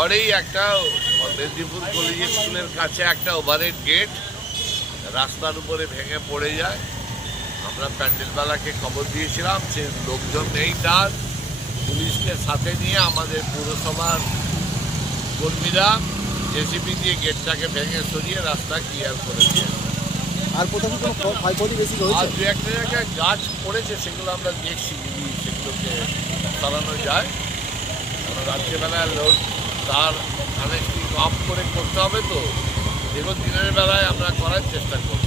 শহরেই একটা মেদিনীপুর কলেজ স্কুলের কাছে একটা ওভারহেড গেট রাস্তার উপরে ভেঙে পড়ে যায়। আমরা প্যান্ডেলওয়ালাকে খবর দিয়েছিলাম, সে লোকজন নেই, তার পুলিশকে সাথে নিয়ে আমাদের পুরসভার কর্মীরা জেসিবি দিয়ে গেটটাকে ভেঙে সরিয়ে রাস্তা ক্লিয়ার করে দিয়েছে। আর কোথাও কোনো ক্ষয়ক্ষতি বেশি আর হয়েছে? দু একটা জায়গায় গাছ পড়েছে, সেগুলো আমরা দেখছি যদি সেগুলোকে সরানো যায়। কারণ রাত্রেবেলায় লোড তার কানেক্টিং অফ করে করতে হবে, তো এগুলো দিনের বেলায় আমরা করার চেষ্টা করব।